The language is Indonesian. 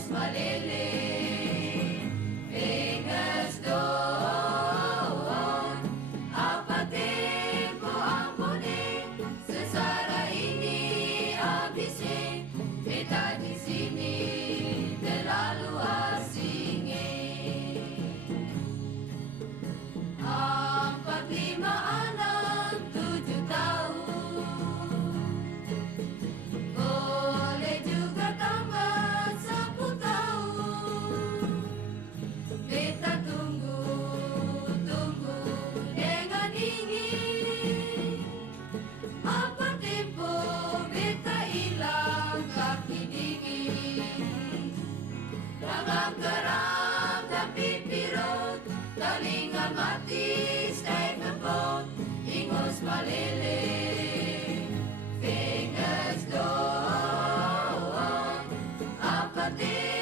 ingos malilim, fingers doon, apatid mo ang muli, sesara ini abisi, kita di sini terlalu asing. Empat, lima, enam, 7 tahun, boleh juga tambah 10 tahun. Beta tunggu dengan ingin, apa tempo beta hilang kaki dingin. Ragam keram tapi pirot, telinga mati stay kebot, ingos malilim, fingers doon, apatid